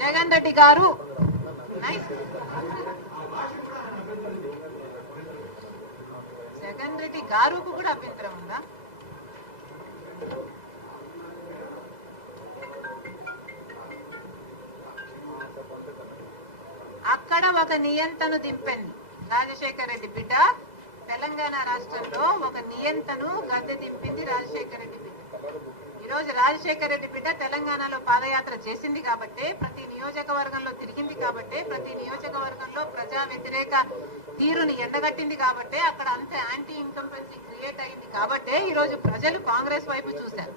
జగన్ రెడ్డి గారు జగన్ రెడ్డి గారుకు కూడా అభ్యంతరం ఉందా? అక్కడ ఒక నియంతను దింపింది రాజశేఖర రెడ్డి బిడ్డ. తెలంగాణ రాష్ట్రంలో ఒక నియంతను గద్దె దింపింది రాజశేఖర రెడ్డి బిడ్డ. ఈరోజు రాజశేఖర రెడ్డి బిడ్డ తెలంగాణలో పాదయాత్ర చేసింది కాబట్టే, ప్రతి నియోజకవర్గంలో తిరిగింది కాబట్టే, ప్రతి నియోజకవర్గంలో ప్రజా వ్యతిరేక తీరుని ఎండగట్టింది కాబట్టే, అక్కడ అంత యాంటీ ఇన్కంపెన్సీ క్రియేట్ అయింది కాబట్టే ఈరోజు ప్రజలు కాంగ్రెస్ వైపు చూశారు.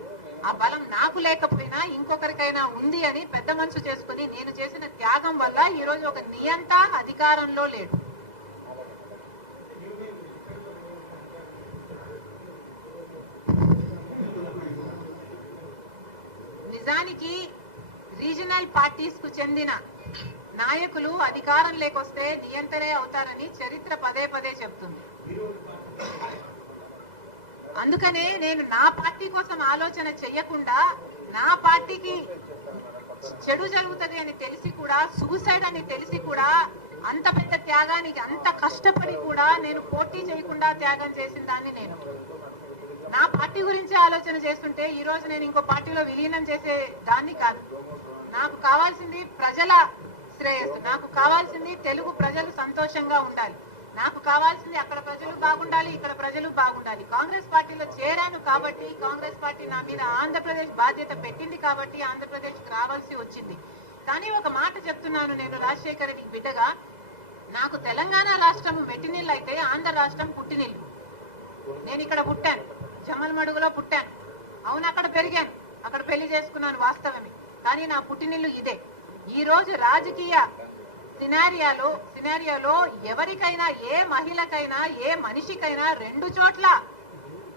ఆ బలం నాకు లేకపోయినా ఇంకొకరికైనా ఉంది అని పెద్ద మనసు చేసుకుని నేను చేసిన త్యాగం వల్ల ఈరోజు ఒక నియంత అధికారంలో లేడు. నిజానికి రీజనల్ పార్టీస్ కు చెందిన నాయకులు అధికారం లేకొస్తే నియంత్రణే అవుతారని చరిత్ర పదే పదే చెప్తుంది. అందుకనే నేను నా పార్టీ కోసం ఆలోచన చెయ్యకుండా, నా పార్టీకి చెడు జరుగుతుంది అని తెలిసి కూడా, సూసైడ్ అని తెలిసి కూడా, అంత పెద్ద త్యాగానికి అంత కష్టపడి కూడా నేను పోటీ చేయకుండా త్యాగం చేసిన దాన్ని నేను నా పార్టీ గురించి ఆలోచన చేస్తుంటే ఈ రోజు నేను ఇంకో పార్టీలో విలీనం చేసే దాన్ని కాదు. నాకు కావాల్సింది ప్రజల శ్రేయస్సు, నాకు కావాల్సింది తెలుగు ప్రజలు సంతోషంగా ఉండాలి, నాకు కావాల్సింది అక్కడ ప్రజలు బాగుండాలి, ఇక్కడ ప్రజలు బాగుండాలి. కాంగ్రెస్ పార్టీలో చేరాను కాబట్టి, కాంగ్రెస్ పార్టీ నా మీద ఆంధ్రప్రదేశ్ బాధ్యత పెట్టింది కాబట్టి ఆంధ్రప్రదేశ్కి రావాల్సి వచ్చింది. కానీ ఒక మాట చెప్తున్నాను, నేను రాజశేఖర రెడ్డి బిడ్డగా, నాకు తెలంగాణ రాష్ట్రం మెట్టినిల్లు అయితే ఆంధ్ర రాష్ట్రం పుట్టినిల్లు. నేను ఇక్కడ పుట్టాను, జమల్మడుగులో పుట్టాను, అవును అక్కడ పెరిగాను, అక్కడ పెళ్లి చేసుకున్నాను, వాస్తవమే. కానీ నా పుట్టినిల్లు ఇదే. ఈ రోజు రాజకీయ సినారియాలో ఎవరికైనా, ఏ మహిళకైనా, ఏ మనిషికైనా రెండు చోట్ల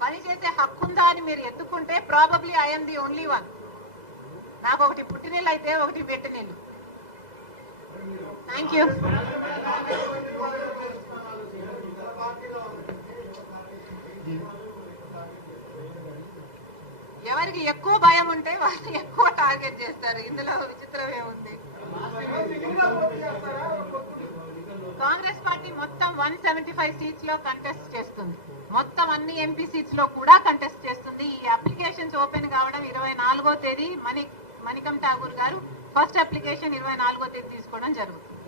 పనిచేసే హక్కుందా అని మీరు ఎత్తుకుంటే probably I'm the only one. నాకు ఒకటి పుట్టినిల్లు అయితే ఒకటి పెట్టినిల్లు. Thank you. ఎవరికి ఎక్కువ భయం ఉంటే వాళ్ళు ఎక్కువ టార్గెట్ చేస్తారు. ఇందులో విచిత్రం ఏముంది? కాంగ్రెస్ పార్టీ మొత్తం 175 సీట్స్ లో కంటెస్ట్ చేస్తుంది, మొత్తం అన్ని ఎంపీ సీట్స్ లో కూడా కంటెస్ట్ చేస్తుంది. ఈ అప్లికేషన్స్ ఓపెన్ కావడం 24వ తేదీ. మణికం ఠాగూర్ గారు ఫస్ట్ అప్లికేషన్ 24వ తేదీ తీసుకోవడం జరుగుతుంది.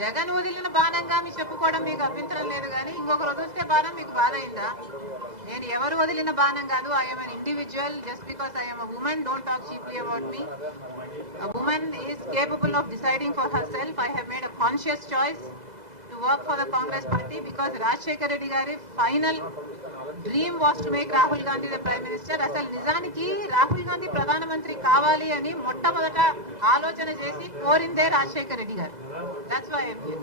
జగన్ వదిలిన బాణంగా మీకు చెప్పుకోవడం మీకు అభ్యంతరం లేదు, కానీ ఇంకొకరు వదిలితే బాణం మీకు బాధ అయిందా? నేను ఎవరు వదిలిన బాణం కాదు. I'm an individual. Just because I'm a woman, don't talk cheaply about me. A woman is capable of deciding for herself. I have made a conscious choice to work for the Congress party because Rajshekar Reddy gari final dream was to make Rahul Gandhi the Prime Minister. అసలు నిజానికి రాహుల్ గాంధీ ప్రధానమంత్రి కావాలి అని మొట్టమొదట ఆలోచన చేసి కోరిందే రాజశేఖర్ రెడ్డి గారు. That's why I am here.